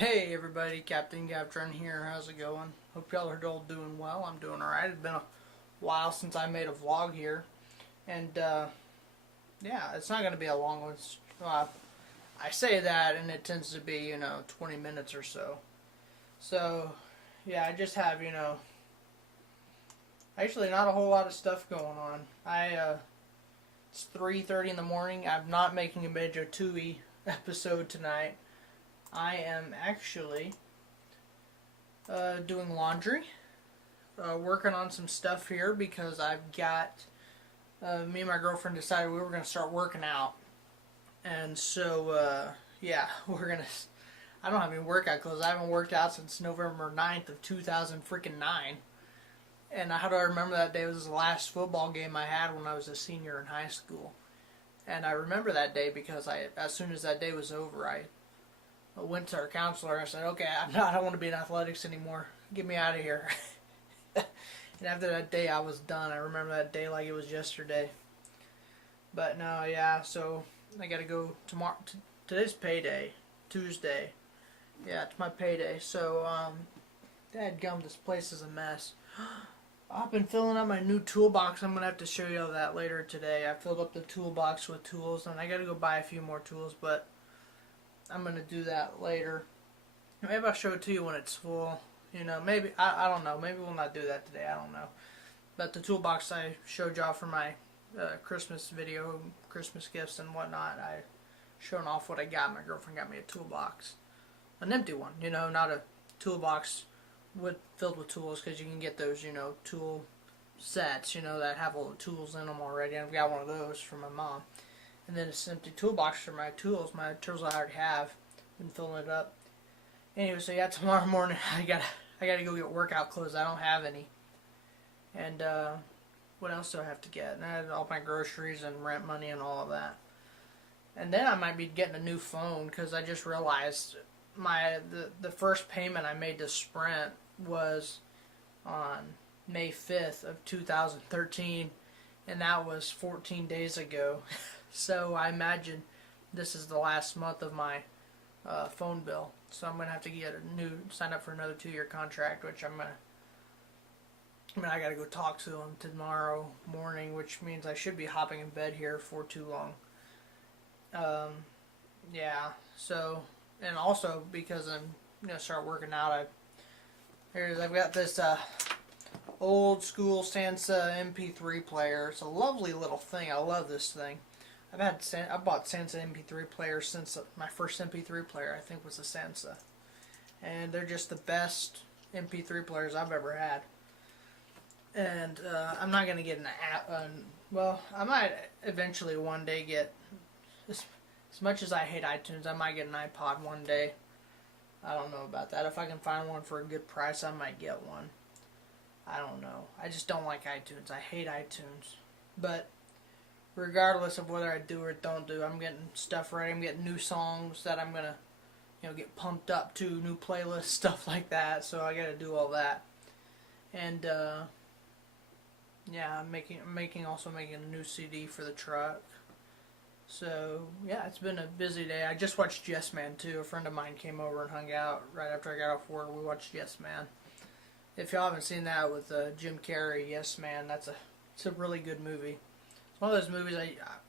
Hey everybody, Captain Gavtron here. How's it going? Hope y'all are all doing well. I'm doing alright. It's been a while since I made a vlog here. And yeah, it's not going to be a long one. I say that and it tends to be, 20 minutes or so. So, yeah, I just have, actually not a whole lot of stuff going on. It's 3:30 in the morning. I'm not making a Banjo Tooie episode tonight. I am actually doing laundry, working on some stuff here because I've got, me and my girlfriend decided we were going to start working out. And so, yeah, I don't have any workout clothes. I haven't worked out since November 9th of 2009. And how do I remember that day? It was the last football game I had when I was a senior in high school. And I remember that day because as soon as that day was over, I went to our counselor. I said, okay, I don't want to be in athletics anymore. Get me out of here. And after that day, I was done. I remember that day like it was yesterday. But no, yeah, so I got to go tomorrow. Today's payday, Tuesday. Yeah, it's my payday. So, dadgum, this place is a mess. I've been filling up my new toolbox. I'm going to have to show you all that later today. I filled up the toolbox with tools, and I got to go buy a few more tools, but I'm going to do that later. Maybe I'll show it to you when it's full. Maybe, I don't know. Maybe we'll not do that today. I don't know. But the toolbox I showed y'all for my Christmas video, Christmas gifts and whatnot, I showing off what I got. My girlfriend got me a toolbox. An empty one, not a toolbox filled with tools, because you can get those, tool sets, that have all the tools in them already. I've got one of those from my mom. And then it's an empty toolbox for my tools I already have. Been filling it up. Anyway, so yeah, tomorrow morning I gotta go get workout clothes. I don't have any. And what else do I have to get? And I had all my groceries and rent money and all of that. And then I might be getting a new phone, because I just realized the first payment I made to Sprint was on May 5th of 2013, and that was 14 days ago. So I imagine this is the last month of my phone bill. So I'm going to have to sign up for another 2-year contract, which I got to go talk to them tomorrow morning, which means I should be hopping in bed here for too long. Yeah, so, and also because I'm going to start working out, I've got this old school Sansa MP3 player. It's a lovely little thing. I love this thing. I bought Sansa MP3 players since my first MP3 player, I think, was a Sansa. And they're just the best MP3 players I've ever had. And I'm not going to get an app. Well, I might eventually one day get, as much as I hate iTunes, I might get an iPod one day. I don't know about that. If I can find one for a good price, I might get one. I don't know. I just don't like iTunes. I hate iTunes. But regardless of whether I do or don't do, I'm getting stuff ready. I'm getting new songs that I'm going to, get pumped up to, new playlists, stuff like that. So I got to do all that. And, yeah, I'm also making a new CD for the truck. So, yeah, it's been a busy day. I just watched Yes Man, too. A friend of mine came over and hung out right after I got off work. We watched Yes Man. If y'all haven't seen that with Jim Carrey, Yes Man, it's a really good movie. It's one of those movies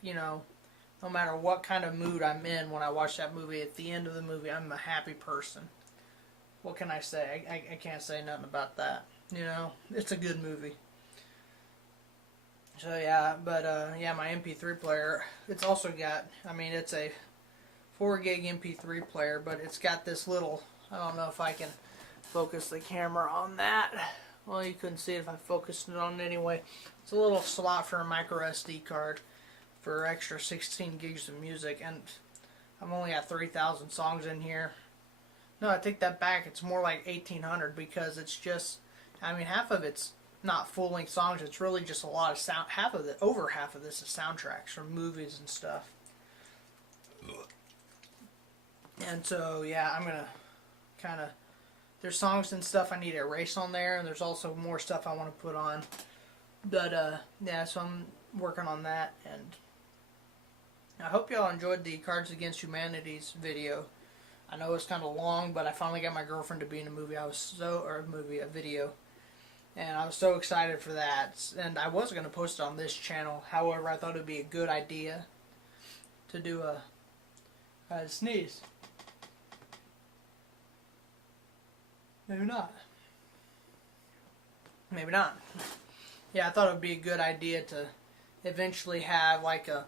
no matter what kind of mood I'm in when I watch that movie, at the end of the movie, I'm a happy person. What can I say? I can't say nothing about that. It's a good movie. So yeah, but yeah, my MP3 player, it's also got, it's a 4 gig MP3 player, but it's got this little, I don't know if I can focus the camera on that. Well, you couldn't see it if I focused it on it anyway. It's a little slot for a micro SD card for extra 16 gigs of music, and I've only got 3,000 songs in here. No, I take that back. It's more like 1,800, because it's just, half of it's not full-length songs. It's really just a lot of sound. Over half of this is soundtracks from movies and stuff. And so, yeah, I'm gonna kind of, there's songs and stuff I need to erase on there, and there's also more stuff I want to put on. But yeah, so I'm working on that, and I hope y'all enjoyed the Cards Against Humanity's video. I know it's kind of long, but I finally got my girlfriend to be in a movie. A video, and I was so excited for that. And I was going to post it on this channel. However, I thought it would be a good idea to do a sneeze. Maybe not. Maybe not. Yeah, I thought it would be a good idea to eventually have like a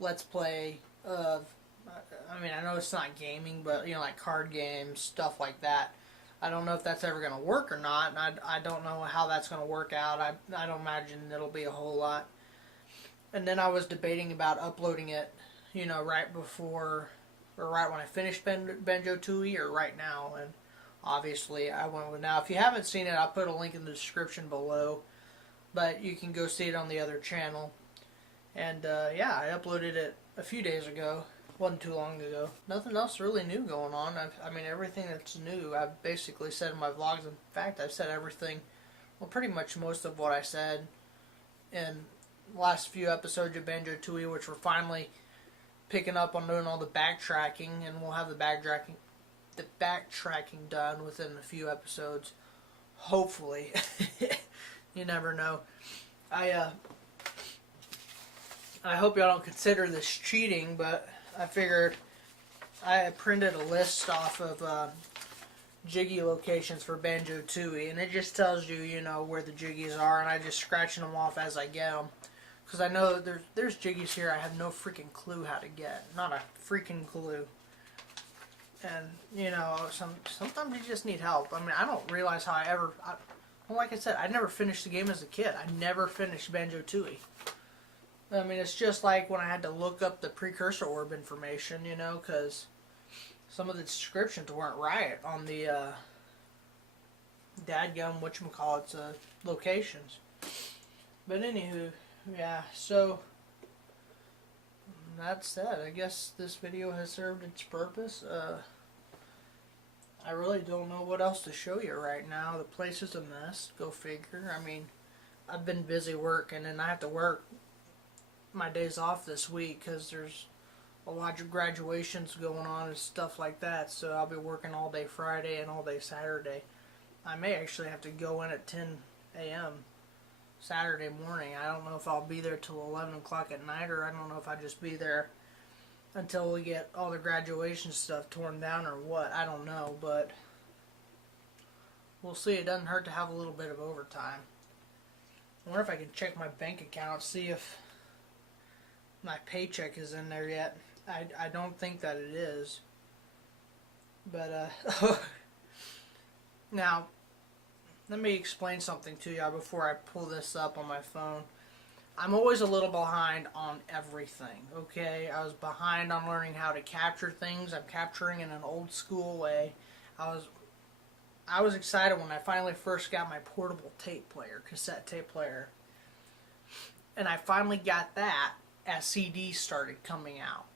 let's play of, I mean, I know it's not gaming, but you know, like card games, stuff like that. I don't know if that's ever going to work or not, and I don't know how that's going to work out. I don't imagine it'll be a whole lot. And then I was debating about uploading it, you know, right before, or right when I finished Banjo-Tooie, or right now, and obviously I went with now. If you haven't seen it, I'll put a link in the description below, but you can go see it on the other channel. And yeah, I uploaded it a few days ago. Wasn't too long ago. Nothing else really new going on. I mean, everything that's new I've basically said in my vlogs. In fact, I've said everything, well, pretty much most of what I said in the last few episodes of Banjo-Tooie, which we're finally picking up on doing all the backtracking, and we'll have the backtracking done within a few episodes, hopefully. You never know. I hope y'all don't consider this cheating, but I figured I printed a list off of Jiggy locations for Banjo-Tooie, and it just tells you, you know, where the Jiggies are, and I just scratching them off as I get them. Because I know there's Jiggies here I have no freaking clue how to get. Not a freaking clue. And, you know, sometimes you just need help. I mean, I don't realize how well, like I said, I never finished the game as a kid. I never finished Banjo-Tooie. I mean, it's just like when I had to look up the precursor orb information, you know, because some of the descriptions weren't right on the dadgum whatchamacallit's locations. But anywho, yeah, so that's that. I guess this video has served its purpose. I really don't know what else to show you right now. The place is a mess. Go figure. I mean, I've been busy working, and I have to work my days off this week because there's a lot of graduations going on and stuff like that, so I'll be working all day Friday and all day Saturday. I may actually have to go in at 10 a.m. Saturday morning. I don't know if I'll be there till 11 o'clock at night, or I don't know if I'll just be there until we get all the graduation stuff torn down or what. I don't know, but we'll see. It doesn't hurt to have a little bit of overtime. I wonder if I can check my bank account, see if my paycheck is in there yet. I don't think that it is. But, now, let me explain something to y'all before I pull this up on my phone. I'm always a little behind on everything, okay? I was behind on learning how to capture things. I'm capturing in an old school way. I was excited when I finally first got my portable tape player, cassette tape player. And I finally got that as CDs started coming out.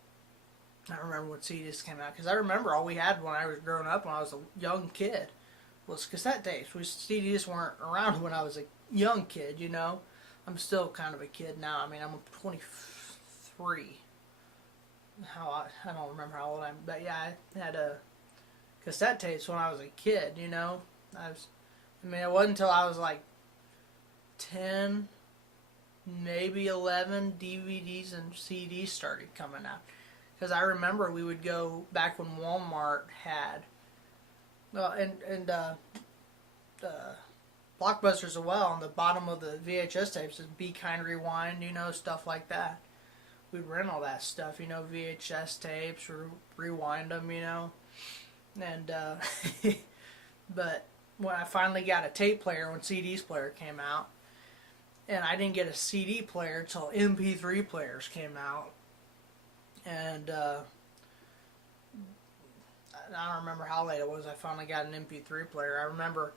I don't remember what CDs came out, because I remember all we had when I was growing up, when I was a young kid, was cassette tapes. CDs weren't around when I was a young kid, you know. I'm still kind of a kid now. I mean, I'm 23. I don't remember how old I am, but yeah, I had cassette tapes when I was a kid, you know. I mean, it wasn't until I was like 10, maybe 11, DVDs and CDs started coming out. Because I remember we would go back when Walmart had, and Blockbusters as well, on the bottom of the VHS tapes is Be Kind Rewind, you know, stuff like that. We'd rent all that stuff, you know, VHS tapes, or rewind them, you know. And, but when I finally got a tape player, when CDs player came out, and I didn't get a CD player until MP3 players came out. And I don't remember how late it was I finally got an MP3 player. I remember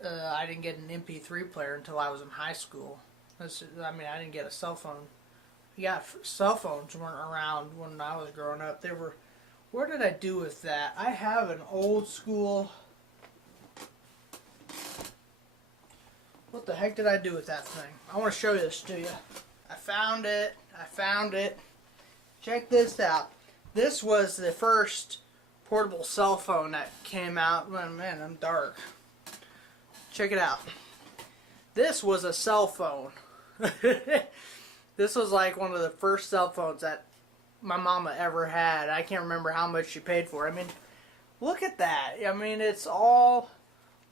I didn't get an MP3 player until I was in high school. I mean, I didn't get a cell phone. Yeah, cell phones weren't around when I was growing up. They were. What did I do with that? I have an old school. What the heck did I do with that thing? I want to show this to you. I found it. Check this out. This was the first portable cell phone that came out. Man, I'm dark. Check it out. This was a cell phone. This was like one of the first cell phones that my mama ever had. I can't remember how much she paid for it. I mean, look at that. I mean, it's all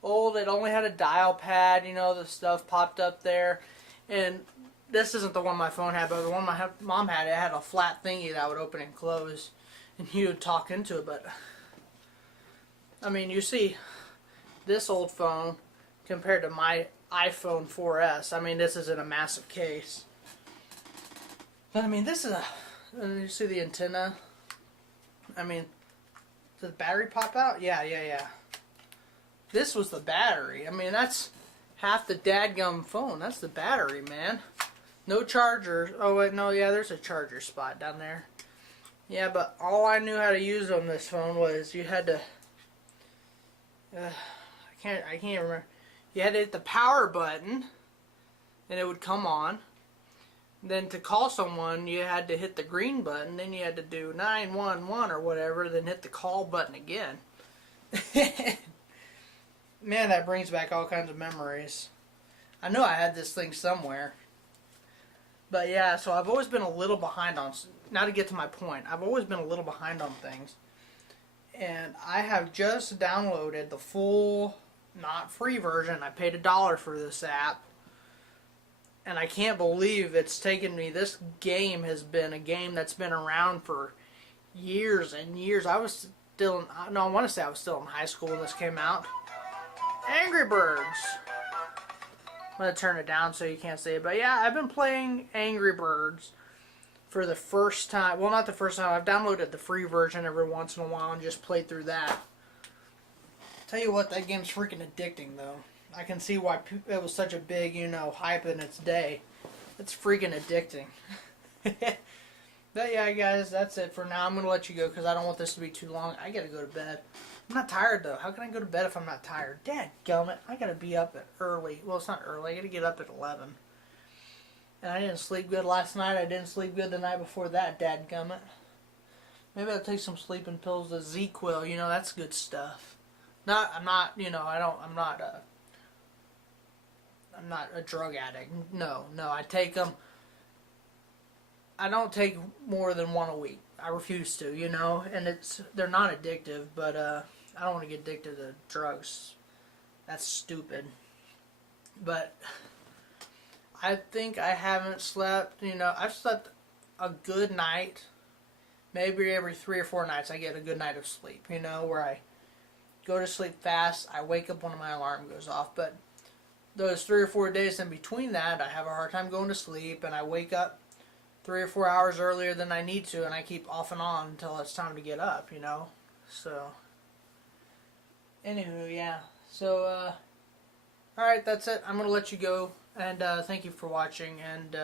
old. It only had a dial pad, you know, the stuff popped up there. And this isn't the one my phone had, but the one my mom had, it had a flat thingy that would open and close. And you would talk into it, but I mean, you see this old phone compared to my iPhone 4S. I mean, this is in a massive case. But I mean, this is a, and you see the antenna? I mean, did the battery pop out? Yeah. This was the battery. I mean, that's half the dadgum phone. That's the battery, man. No charger. Oh, wait, no, yeah, there's a charger spot down there. Yeah, but all I knew how to use on this phone was you had to, I can't remember. You had to hit the power button, and it would come on. Then to call someone, you had to hit the green button. Then you had to do 911 or whatever, then hit the call button again. Man, that brings back all kinds of memories. I knew I had this thing somewhere. But yeah, so I've always been a little behind on, now to get to my point, I've always been a little behind on things. And I have just downloaded the full, not free version. I paid $1 for this app. And I can't believe it's taken me, this game has been a game that's been around for years and years. I was still, I want to say I was still in high school when this came out. Angry Birds. I'm going to turn it down so you can't see it. But yeah, I've been playing Angry Birds for the first time. Well, not the first time. I've downloaded the free version every once in a while and just played through that. Tell you what, that game's freaking addicting, though. I can see why it was such a big, you know, hype in its day. It's freaking addicting. But yeah, guys, that's it for now. I'm going to let you go because I don't want this to be too long. I got to go to bed. I'm not tired, though. How can I go to bed if I'm not tired? Dadgummit, I got to be up at early. Well, it's not early. I got to get up at 11. And I didn't sleep good last night. I didn't sleep good the night before that, dadgummit. Maybe I'll take some sleeping pills, the ZzzQuil. You know, that's good stuff. I'm not a drug addict. No, I take them. I don't take more than one a week. I refuse to, you know, and they're not addictive, but I don't want to get addicted to drugs. That's stupid. But I think I haven't slept, you know, I've slept a good night. Maybe every 3 or 4 nights I get a good night of sleep, you know, where I go to sleep fast, I wake up when my alarm goes off, but those 3 or 4 days in between that, I have a hard time going to sleep, and I wake up 3 or 4 hours earlier than I need to, and I keep off and on until it's time to get up, you know. So, anywho, yeah. So, alright, that's it. I'm going to let you go, and thank you for watching, and,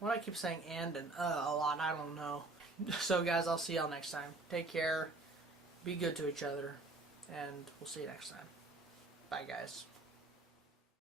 what do I keep saying and a lot? I don't know. So, guys, I'll see y'all next time. Take care. Be good to each other, and we'll see you next time. Bye, guys.